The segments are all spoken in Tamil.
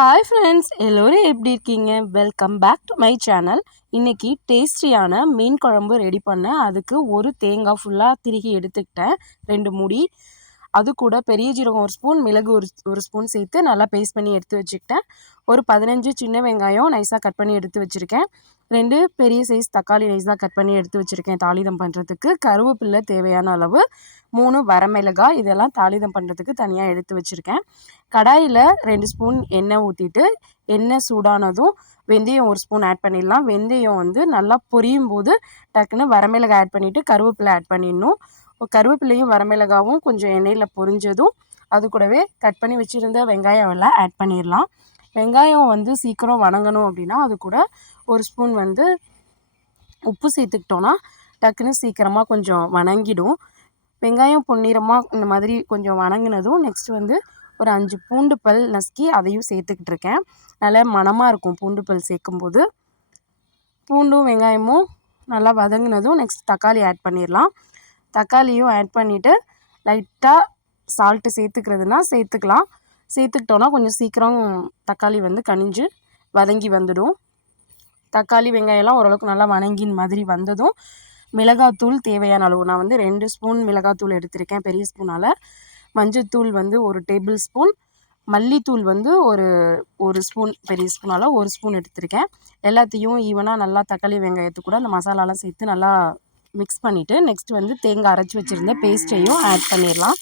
ஹாய் ஃப்ரெண்ட்ஸ் எல்லோரும் எப்படி இருக்கீங்க? Welcome back to my channel இன்றைக்கி டேஸ்டியான மீன் குழம்பு ரெடி பண்ணேன். அதுக்கு ஒரு தேங்காய் ஃபுல்லாக திருகி எடுத்துக்கிட்டேன். ரெண்டு முடி. அது கூட பெரிய ஜீரகம் ஒரு ஸ்பூன் மிளகு ஒரு ஒரு ஸ்பூன் சேர்த்து நல்லா பேஸ்ட் பண்ணி எடுத்து வச்சுக்கிட்டேன். ஒரு பதினஞ்சு சின்ன வெங்காயம் நைஸாக கட் பண்ணி எடுத்து வச்சுருக்கேன். ரெண்டு பெரிய சைஸ் தக்காளி நைஸாக கட் பண்ணி எடுத்து வச்சுருக்கேன் தாளிதம் பண்ணுறதுக்கு கருவேப்பில்லை தேவையான அளவு. மூணு வரமிளகாய் இதெல்லாம் தாளிதம் பண்ணுறதுக்கு தனியாக எடுத்து வச்சுருக்கேன். கடாயில் ரெண்டு ஸ்பூன் எண்ணெய் ஊற்றிட்டு எண்ணெய் சூடானதும் வெந்தயம் ஒரு ஸ்பூன் ஆட் பண்ணிடலாம். வெந்தயம் வந்து நல்லா பொரியும் போது டக்குன்னு வரமிளகாய் ஆட் பண்ணிவிட்டு கருவேப்பிலை ஆட் பண்ணிடணும். கருவேப்பிலையும் வரமிளகாவும் கொஞ்சம் எண்ணெயில் பொரிஞ்சதும் அது கூடவே கட் பண்ணி வச்சுருந்த வெங்காயம் எல்லாம் ஆட் பண்ணிடலாம் வெங்காயம் வந்து சீக்கிரம் வணங்கணும் அப்படின்னா அது கூட ஒரு ஸ்பூன் வந்து உப்பு சேர்த்துக்கிட்டோன்னா டக்குன்னு சீக்கிரமாக கொஞ்சம் வணங்கிடும். வெங்காயம் பொன்னிறமாக இந்த மாதிரி கொஞ்சம் வணங்கினதும் நெக்ஸ்ட் வந்து ஒரு அஞ்சு பூண்டு பல் நசுக்கி அதையும் சேர்த்துக்கிட்டு இருக்கேன். நல்லா மணமாக இருக்கும் பூண்டு பல் சேர்க்கும்போது. பூண்டும் வெங்காயமும் நல்லா வதங்கினதும் நெக்ஸ்ட் தக்காளி ஆட் பண்ணிடலாம் தக்காளியும் ஆட் பண்ணிவிட்டு லைட்டாக சால்ட்டு சேர்த்துக்கிறதுனா சேர்த்துக்கலாம். சேர்த்துக்கிட்டோன்னா கொஞ்சம் சீக்கிரம் தக்காளி வந்து கனிஞ்சு வதங்கி வந்துடும். தக்காளி வெங்காயம்லாம் ஓரளவுக்கு நல்லா வணங்கின் மாதிரி வந்ததும் மிளகாத்தூள் தேவையான அளவு. நான் வந்து ரெண்டு ஸ்பூன் மிளகாத்தூள் எடுத்திருக்கேன் பெரிய ஸ்பூனால் மஞ்சத்தூள் வந்து ஒரு டேபிள் ஸ்பூன் மல்லித்தூள் வந்து ஒரு ஒரு ஸ்பூன் பெரிய ஸ்பூனால் ஒரு ஸ்பூன் எடுத்திருக்கேன். எல்லாத்தையும் ஈவனாக நல்லா தக்காளி வெங்காயத்து கூட அந்த மசாலாலாம் சேர்த்து நல்லா மிக்ஸ் பண்ணிவிட்டு நெக்ஸ்ட் வந்து தேங்காய் அரைச்சி வச்சுருந்த பேஸ்ட்டையும் ஆட் பண்ணிடலாம்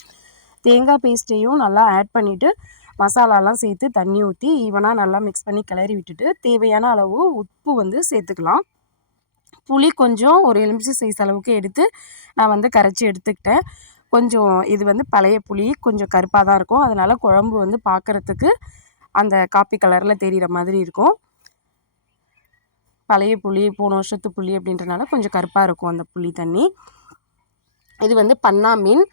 தேங்காய் பேஸ்ட்டையும் நல்லா ஆட் பண்ணிவிட்டு மசாலாலாம் சேர்த்து தண்ணி ஊற்றி ஈவனாக நல்லா மிக்ஸ் பண்ணி கிளறி விட்டுட்டு தேவையான அளவு உப்பு வந்து சேர்த்துக்கலாம். புளி கொஞ்சம் ஒரு எலுமிச்சை சைஸ் அளவுக்கு எடுத்து நான் வந்து கரைச்சி எடுத்துக்கிட்டேன். கொஞ்சம் இது வந்து பழைய புளி கொஞ்சம் கருப்பாக தான் இருக்கும். அதனால் குழம்பு வந்து பார்க்குறதுக்கு அந்த காப்பி கலரில் தெரிகிற மாதிரி இருக்கும். பழைய புளி போன வருஷத்து புளி அப்படின்றனால கொஞ்சம் கருப்பாக இருக்கும் அந்த புளி தண்ணி. இது வந்து பன்னா மீன்.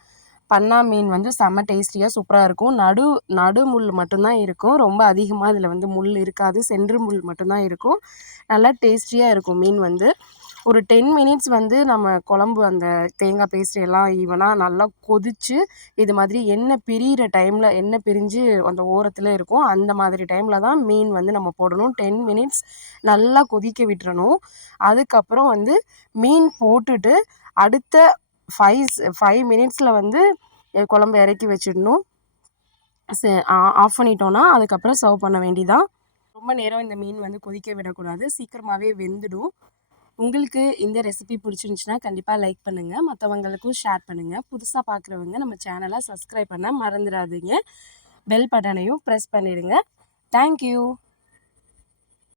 பன்னா மீன் வந்து செம்ம டேஸ்டியாக சூப்பராக இருக்கும். நடு நடு முள் மட்டும்தான் இருக்கும். ரொம்ப அதிகமாக இதில் வந்து முள் இருக்காது. சென்று முள் மட்டும்தான் இருக்கும். நல்லா டேஸ்டியாக இருக்கும் மீன் வந்து. ஒரு டென் மினிட்ஸ் வந்து நம்ம குழம்பு அந்த தேங்காய் பேஸ்ட் எல்லாம் ஈவனாக நல்லா கொதித்து இது மாதிரி எண்ணெய் பிரிகிற டைமில் எண்ணெய் பிரிஞ்சு அந்த ஓரத்தில் இருக்கும். அந்த மாதிரி டைமில் தான் மீன் வந்து நம்ம போடணும். டென் மினிட்ஸ் நல்லா கொதிக்க விட்டுறணும். அதுக்கப்புறம் வந்து மீன் போட்டுட்டு அடுத்த ஃபைவ் ஃபைவ் மினிட்ஸில் வந்து குழம்பு இறக்கி வச்சிடணும். ஆஃப் பண்ணிட்டோன்னா அதுக்கப்புறம் சர்வ் பண்ண வேண்டிதான் ரொம்ப நேரம் இந்த மீன் வந்து கொதிக்க விடக்கூடாது. சீக்கிரமாகவே வெந்துடும். உங்களுக்கு இந்த ரெசிபி பிடிச்சிருந்துச்சின்னா கண்டிப்பாக லைக் பண்ணுங்கள் மற்றவங்களுக்கும் ஷேர் பண்ணுங்கள் புதுசாக பார்க்குறவங்க நம்ம சேனலை சப்ஸ்கிரைப் பண்ண மறந்துடாதீங்க. பெல் பட்டனையும் ப்ரெஸ் பண்ணிடுங்க. தேங்க்யூ